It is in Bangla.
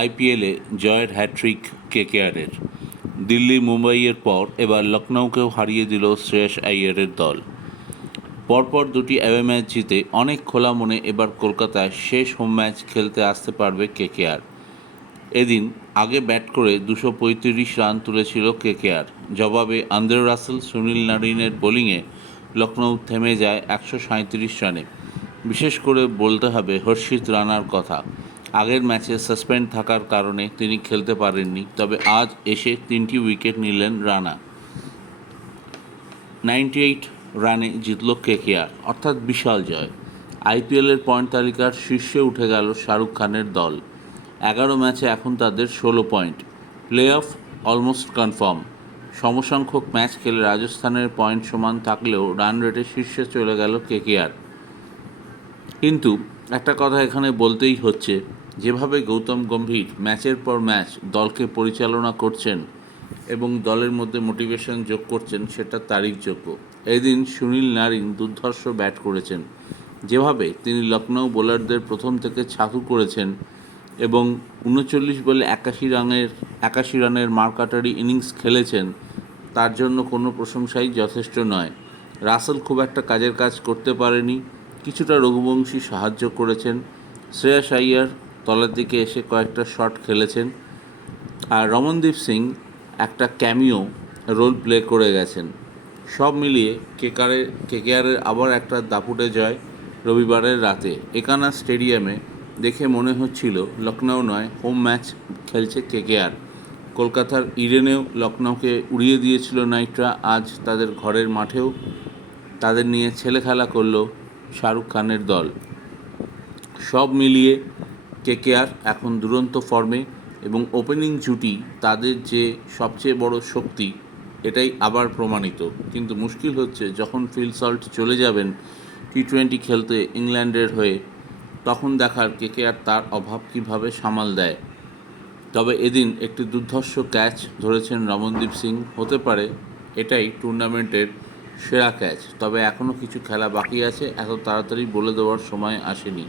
আইপিএলে জয়ের হ্যাট্রিক কেকেআরের। দিল্লি মুম্বাইয়ের পর এবার লখনৌকেও হারিয়ে দিল শ্রেয়স আইয়ারের দল। পরপর দুটি অ্যাওয়ে ম্যাচ জিতে অনেক খোলা মনে এবার কলকাতায় শেষ হোম ম্যাচ খেলতে আসতে পারবে কেকেআর। এদিন আগে ব্যাট করে 235 রান তুলেছিল কেকেআর। জবাবে আন্দ্রে রাসেল, সুনীল নারিনের বোলিংয়ে লখনৌ থেমে যায় 137 রানে। বিশেষ করে বলতে হবে হর্ষিত রানার কথা। আগের ম্যাচে সাসপেন্ড থাকার কারণে তিনি খেলতে পারেননি, তবে আজ এসে 3টি উইকেট নিলেন রানা। 98 রানে জিতল কেকেআর, অর্থাৎ বিশাল জয়। আইপিএলের পয়েন্ট তালিকার শীর্ষে উঠে গেল শাহরুখ খানের দল। 11 ম্যাচে এখন তাদের 16 point. Play off almost confirm. সমসংখ্যক ম্যাচ খেলে রাজস্থানের পয়েন্ট সমান থাকলেও রান রেটে শীর্ষে চলে গেল কেকেআর। কিন্তু একটা কথা এখানে বলতেই হচ্ছে, যেভাবে গৌতম গম্ভীর ম্যাচের পর ম্যাচ দলকে পরিচালনা করছেন এবং দলের মধ্যে মোটিভেশন যোগ করছেন, সেটা তারিফযোগ্য। এদিন সুনীল নারিন দুর্ধর্ষ ব্যাট করেছেন। যেভাবে তিনি লখনৌ বোলারদের প্রথম থেকে ছাতু করেছেন এবং 39 বলে 81 রানের মারকাটারি ইনিংস খেলেছেন, তার জন্য কোনো প্রশংসাই যথেষ্ট নয়। রাসেল খুব একটা কাজের কাজ করতে পারেনি, কিছুটা রঘুবংশী সাহায্য করেছেন। শ্রেয়স আইয়ার তলার দিকে এসে কয়েকটা শট খেলেছেন, আর রমনদীপ সিং একটা ক্যামিও রোল প্লে করে গেছেন। সব মিলিয়ে কেকেআরের আবার একটা দাপুটে জয় রবিবারের রাতে একানা স্টেডিয়ামে। দেখে মনে হচ্ছিল লখনৌ নয়, হোম ম্যাচ খেলছে কেকেআর। কলকাতার ইডেনেও লখনৌকে উড়িয়ে দিয়েছিল নাইটরা। আজ তাদের ঘরের মাঠেও তাদের নিয়ে ছেলে খেলা করল শাহরুখ খানের দল। সব মিলিয়ে কেকেআর এখন দুরন্ত ফর্মে এবং ওপেনিং জুটি তাদের যে সবচেয়ে বড় শক্তি, এটাই আবার প্রমাণিত। কিন্তু মুশকিল হচ্ছে, যখন ফিল সল্ট চলে যাবেন টি20 খেলতে ইংল্যান্ডের হয়ে, তখন দেখার কেকেআর তার অভাব কীভাবে সামাল দেয়। তবে এদিন একটি দুর্ধর্ষ ক্যাচ ধরেছেন রমনদীপ সিং। হতে পারে এটাই টুর্নামেন্টের সেরা ক্যাচ, তবে এখনও কিছু খেলা বাকি আছে, এত তাড়াতাড়ি বলে দেওয়ার সময় আসেনি।